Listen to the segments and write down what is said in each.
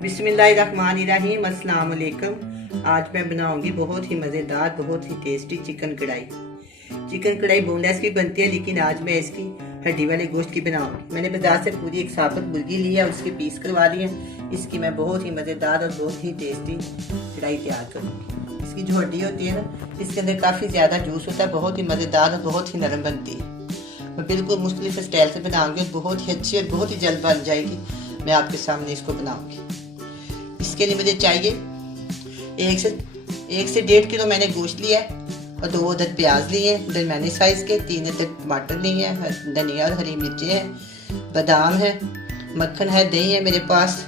बिस्मिल्लाहिर्रहमानिर्रहीम, अस्सलाम वालेकुम। आज मैं बनाऊंगी बहुत ही मज़ेदार, बहुत ही टेस्टी चिकन कढ़ाई। चिकन कढ़ाई बोनलेस भी बनती है, लेकिन आज मैं इसकी हड्डी वाले गोश्त की बनाऊंगी। मैंने बाजार से पूरी एक साबुत मुर्गी ली है, उसके पीस करवा लिए हैं। इसकी मैं बहुत ही मज़ेदार और बहुत ही टेस्टी कढ़ाई तैयार करूँगी। इसकी जो हड्डी होती है ना, इसके अंदर काफ़ी ज़्यादा जूस होता है, बहुत ही मज़ेदार और बहुत ही नरम बनती है। मैं बिल्कुल मुख्तलिफ स्टाइल से बनाऊंगी और बहुत ही अच्छी और बहुत ही जल्द बन जाएगी। मैं आपके सामने इसको बनाऊंगी। इसके लिए मुझे चाहिए एक से 1.5 किलो मैंने गोश्त लिया है और 2 अदद प्याज लिए हैं दरमियाने साइज़ के, 3 अदद टमाटर लिए हैं, धनिया और हरी मिर्चें हैं, बादाम है, मक्खन है, दही है मेरे पास,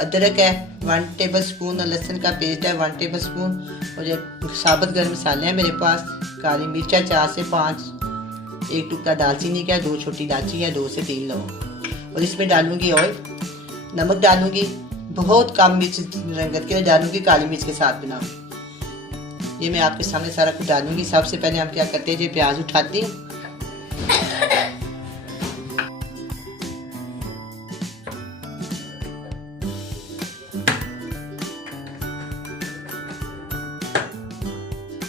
अदरक है 1 टेबल स्पून और लहसुन का पेस्ट है 1 टेबल स्पून और ये साबुत गर्म मसाले हैं मेरे पास, काली मिर्च है 4 से 5, 1 टुकड़ा दालचीनी का, 2 छोटी इलायची है, 2 से 3 लौंग। और इसमें डालूंगी ऑयल, नमक डालूंगी, बहुत कम मिर्च रंगत के लिए डालूंगी, काली मिर्च के साथ बनाऊंगी। ये मैं आपके सामने सारा कुछ डालूंगी। सबसे पहले हम क्या करते हैं, प्याज उठाते हैं,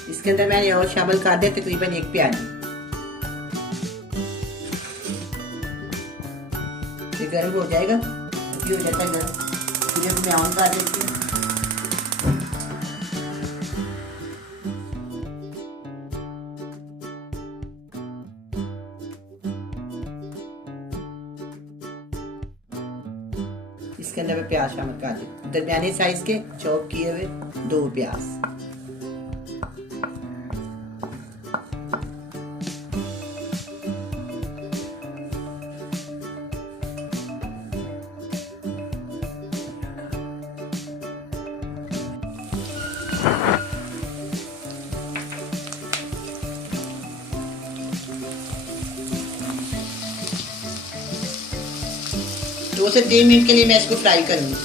इसके अंदर मैंने और शामिल कर दिया तकरीबन 1 प्याज। ये गर्म हो जाएगा, हो जाता है गर्म, फिर मैं ऑन कर देती हूँ। इसके अंदर मैं प्याज शामिल कर दी, दरमियाने साइज के चॉप किए हुए 2 प्याज। दो से 3 मिनट के लिए मैं इसको फ्राई करूंगी।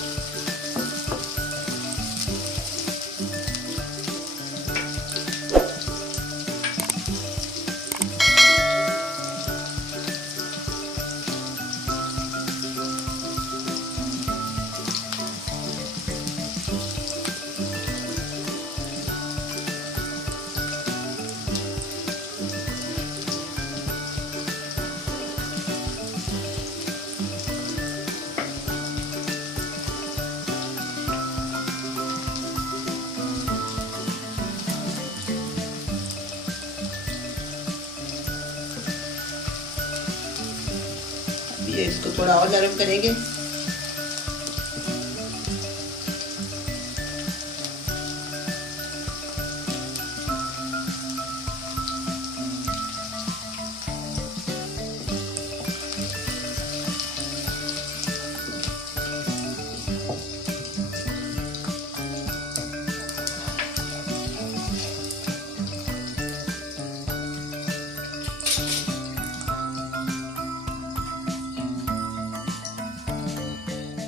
ये इसको थोड़ा और नरम करेंगे।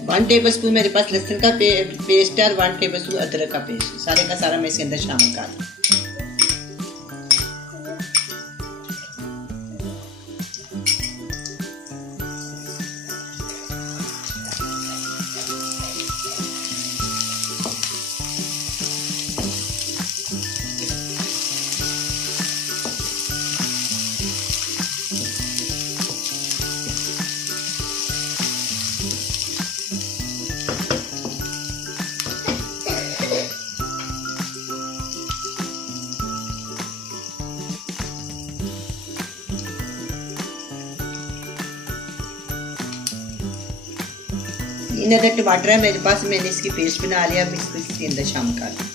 वन टेबल स्पून मेरे पास लहसुन का पेस्ट है और 1 टेबल स्पून अदरक का पेस्ट, सारे का सारा मैं इसके अंदर शामिल कर दूँ। इन अदर टमाटर है मेरे पास, मैंने इसकी पेस्ट बना लिया, अब इसको इसके अंदर शामिल कर दूँ।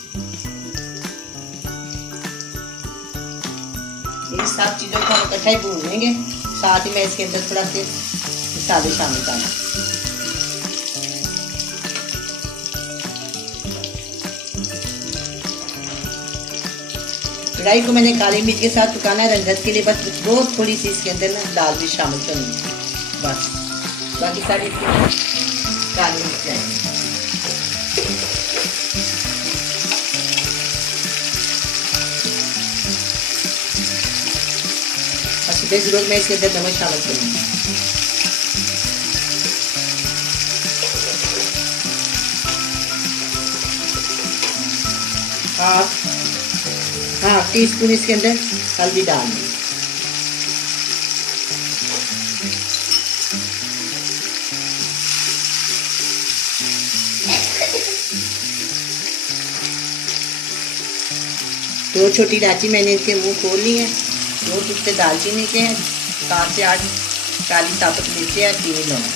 इन सब चीज़ों को हम इकट्ठा ही भून लेंगे, साथ ही मैं इसके अंदर थोड़ा से मसाले शामिल कर दूँ। कढ़ाई को मैंने काली मिर्च के साथ पकाना है रंगत के लिए, बस बहुत थोड़ी सी इसके अंदर ना दाल भी शामिल करूँगी, बस बाकी सारी काली मिर्च है। जरूरत मैं इसके अंदर नमक शामिल करूँगी। हाफ टी स्पून इसके अंदर हल्दी डाल दें। दो छोटी इलायची मैंने इसके मुंह खोल ली है। दो टुकड़े दालचीनी के हैं। 7 से 8 काली साबुत मिर्ची है। 3 लौंग।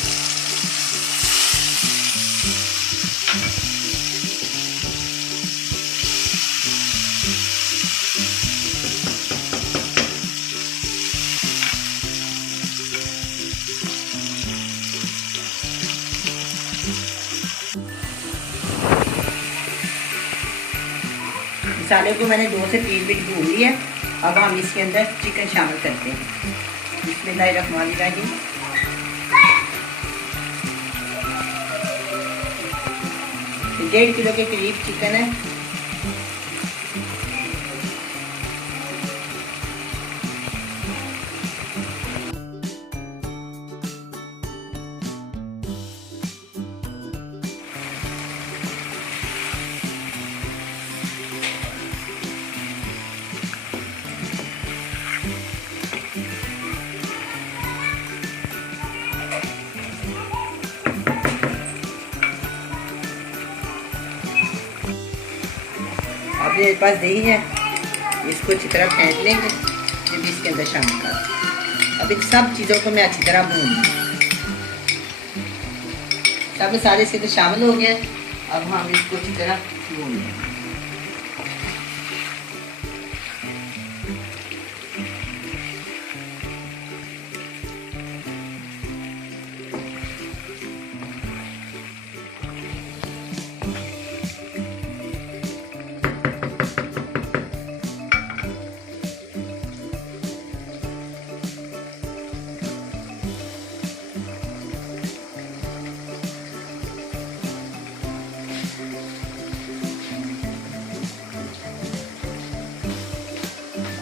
मसाले को मैंने 2 से 3 मिनट भून लिया। अब हम इसके अंदर चिकन शामिल करते हैं। बिस्मिल्लाहिर्रहमानिर्रहीम। ये 1.5 किलो के करीब चिकन है। अब मेरे पास दही है, इसको अच्छी तरह फेंट लेंगे। ये भी इसके अंदर शामिल कर। अब इन सब चीज़ों को मैं अच्छी तरह भून लूँ। सब सारे इसके अंदर शामिल हो गए। अब हम इसको अच्छी तरह भून लेंगे।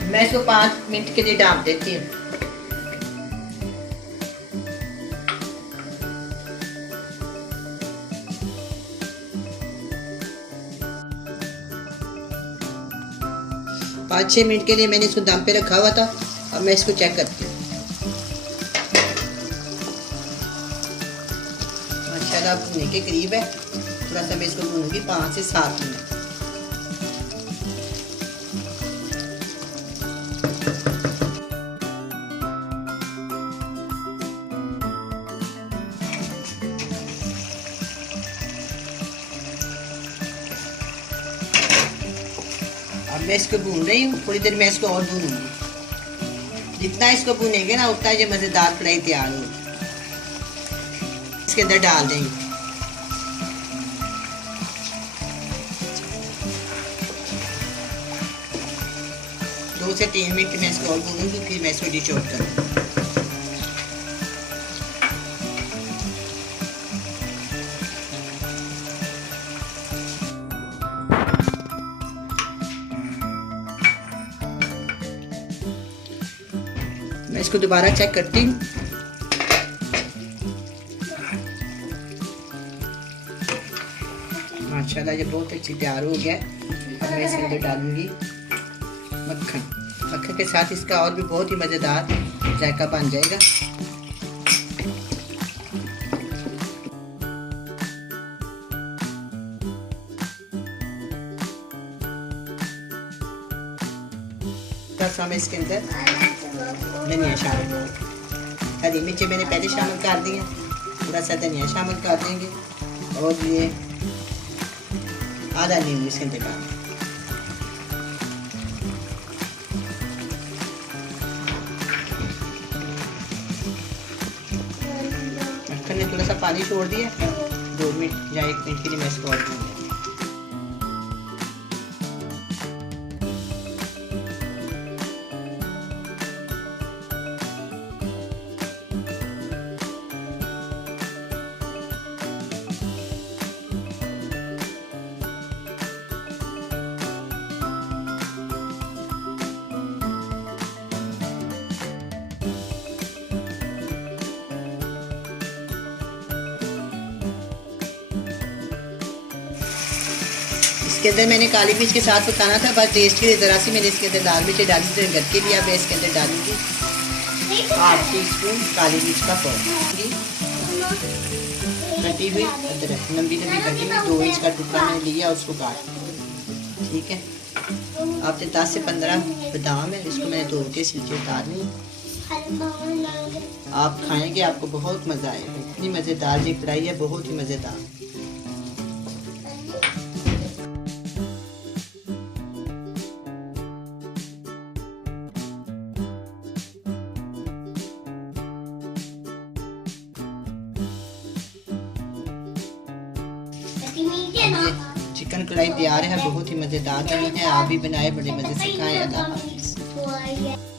मैं इसको 5 मिनट के लिए डाल देती हूँ। पाँच 6 मिनट के लिए मैंने इसको दम पे रखा हुआ था। अब मैं इसको चेक करती हूँ। माशाल्लाह भुनने के करीब है। थोड़ा सा मैं इसको भूनूंगी 5 से 7 मिनट। अब मैं इसको भून रही हूँ। थोड़ी देर मैं इसको और भूनूंगी। जितना इसको भूनेंगे ना उतना ये मज़ेदार कढ़ाई तैयार होगी। इसके अंदर डाल देंगे। दो से 3 मिनट मैं इसको और भूनूंगी, फिर मैं इसको डिश आउट करूँगी। मैं इसको दोबारा चेक करती हूँ। माशाल्लाह ये बहुत अच्छी तैयार हो गया। अब मैं इसके अंदर डालूंगी मक्खन। मक्खन के साथ इसका और भी बहुत ही मज़ेदार जायका बन जाएगा। मैं इसके अंदर धनिया शामिल करूँ। हरी मिर्ची मैंने पहले शामिल कर दी है। थोड़ा सा धनिया शामिल कर देंगे और ये आधा नींबू इसके अंदर डाल। मक्खन ने थोड़ा सा पानी छोड़ दिया। 2 मिनट या 1 मिनट के लिए मैं इसको और भून लूँगी। इसके अंदर मैंने काली मिर्च के साथ पकाना था, बस टेस्ट के लिए ज़रा सी मैंने इसके अंदर लाल मिर्च डाली थी घर के लिए। मैं इसके अंदर डालूंगी 8 टीस्पून काली मिर्च का पाउडर, कटी हुई अदरक लंबी लंबी कटी हुई 2 इंच का टुकड़ा मैंने लिया, उसको काट, ठीक है। आपने 10 से 15 बादाम है, इसको मैंने धो के छिलके उतारनी। आप खाएंगे आपको बहुत मज़ा आएगा, इतनी मज़ेदार ये कढ़ाई है, बहुत ही मज़ेदार। चिकन कढ़ाई तैयार है, बहुत ही मज़ेदार बनी है। आप भी बनाए, बड़े मज़े से खाएं। अल्लाह हाफ़िज़।